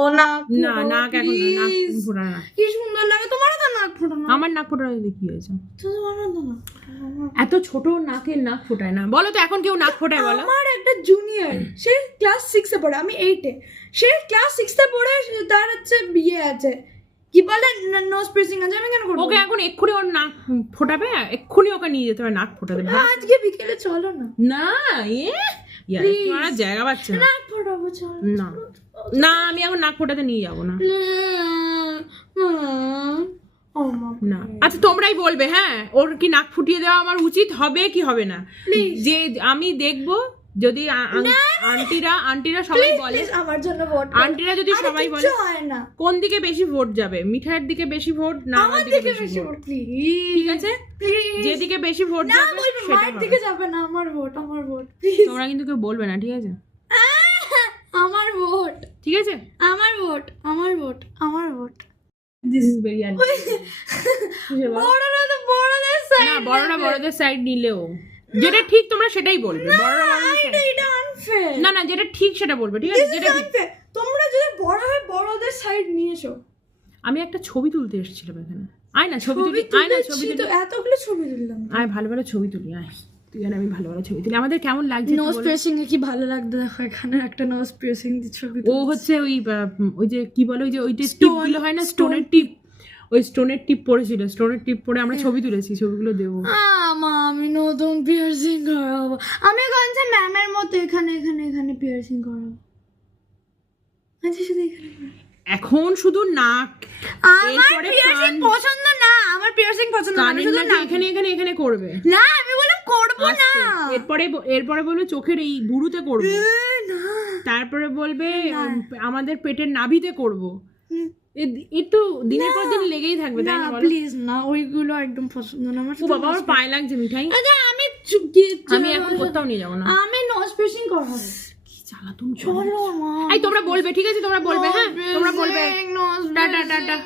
ও নাক না নাক এখন না, নাক ফোটা না। কি সুন্দর লাগে তোমার তো নাক ফোটানো। আমার নাক ফোটানো কি হয়েছে? তোমার তো না এত ছোট নাকের নাক ফোটায় না। বলো তো এখন কেউ নাক ফোটায় বলো? আমার একটা জুনিয়র, সে ক্লাস 6 এ পড়ে, আমি 8 এ, সে ক্লাস 6 এ পড়ে, তার হচ্ছে বিয়ে আছে, কি বলে নোজ পিয়ার্সিং আছে, আমি কেন করব? ওকে এখন এক্ষুনি ওর নাক ফোটাবে, এক্ষুনি ওকে নিয়ে যেতে হবে নাক ফোটাতে। আজকে বিকেলে চলো না। না তোমার জায়গা পাচ্ছে না। নাক ফোটাবো চলো না না আমি এখন নাক ফোটাতে নিয়ে যাবো না। না আচ্ছা তোমরাই বলবে হ্যাঁ ওর কি নাক ফুটিয়ে দেওয়া আমার উচিত হবে কি হবে না। যে আমি দেখবো যদি আন্টিরা সবাই বলে, আমার জন্য ভোট, আন্টিরা যদি সবাই বলে কোন দিকে বেশি ভোট যাবে, মিঠাইয়ের দিকে বেশি ভোট না আমার দিকে বেশি ভোট? ঠিক আছে যেদিকে বেশি ভোট যাবে সেটার দিকে যাবে না, আমার ভোট, আমার ভোট। তোমরা কিন্তু কেউ বলবে না ঠিক আছে? আমার ভোট, ঠিক আছে আমার ভোট, আমার ভোট, আমার ভোট। দিস ইজ ভেরি বড়রা তো বড়দের সাইড, না বড়রা বড়দের সাইড নিলেও যেটা ঠিক তোমরা সেটাই বলবে। বড়রা এটা আনফেয়ার। না না যেটা ঠিক সেটা বলবে ঠিক আছে? যেটা ঠিক। তোমরা যদি বড় হয় বড়দের সাইড নিয়ে এসো। আমি একটা ছবি তুলতে এসেছিলাম এখানে, আয় না ছবি তুলি, আয় না ছবি তুলি, এতগুলো ছবি তুললাম, আয় ভালো ভালো ছবি তুলি, আয় তুই আর আমি ভালো ভালো ছবি তুলি। আমাদের কেমন লাগছে নোজ পিয়ার্সিং এ কি ভালো লাগতো দেখো, এখানে একটা নোজ পিয়ার্সিং দি ছবি। ও হচ্ছে ওই যে কি বলে ওই যে টিপগুলো হয় না, স্টোনের টিপ, ওই স্টোনের টিপ পড়েছিল, স্টোনের টিপ পরে আমরা ছবি তুলেছি, ছবিগুলো দেবো। আমি নতুন পিয়ার্সিং করাবো, আমি কোনছে ম্যামের মতো এখানে এখানে এখানে পিয়ার্সিং করাবো। আচ্ছা শুধু এখানে, এখন শুধু নাক, আমার পিয়ার্সিং পছন্দ না, আমার পিয়ার্সিং পছন্দ না, আমি শুধু নাক এখানে এখানে এখানে করবে না, আমি বললাম করব না। এরপরে বলবে চোখের এই বুড়ুতে করব, না তারপরে বলবে আমাদের পেটের নাভিতে করব। এ তো দিনের পর দিন লেগেই থাকবে তাই না? প্লিজ না, ওইগুলো একদম পছন্দ না আমার। ও বাবা আমার পায়ে লাগছে মিঠাই, আমি এখন কোথাও নিয়ে যাবো না, আমি নোজ পিয়ার্সিং করাবো। কি জ্বালাতন। চলো এই তোমরা বলবে ঠিক আছে, তোমরা বলবে হ্যাঁ তোমরা বলবে। Tata tata.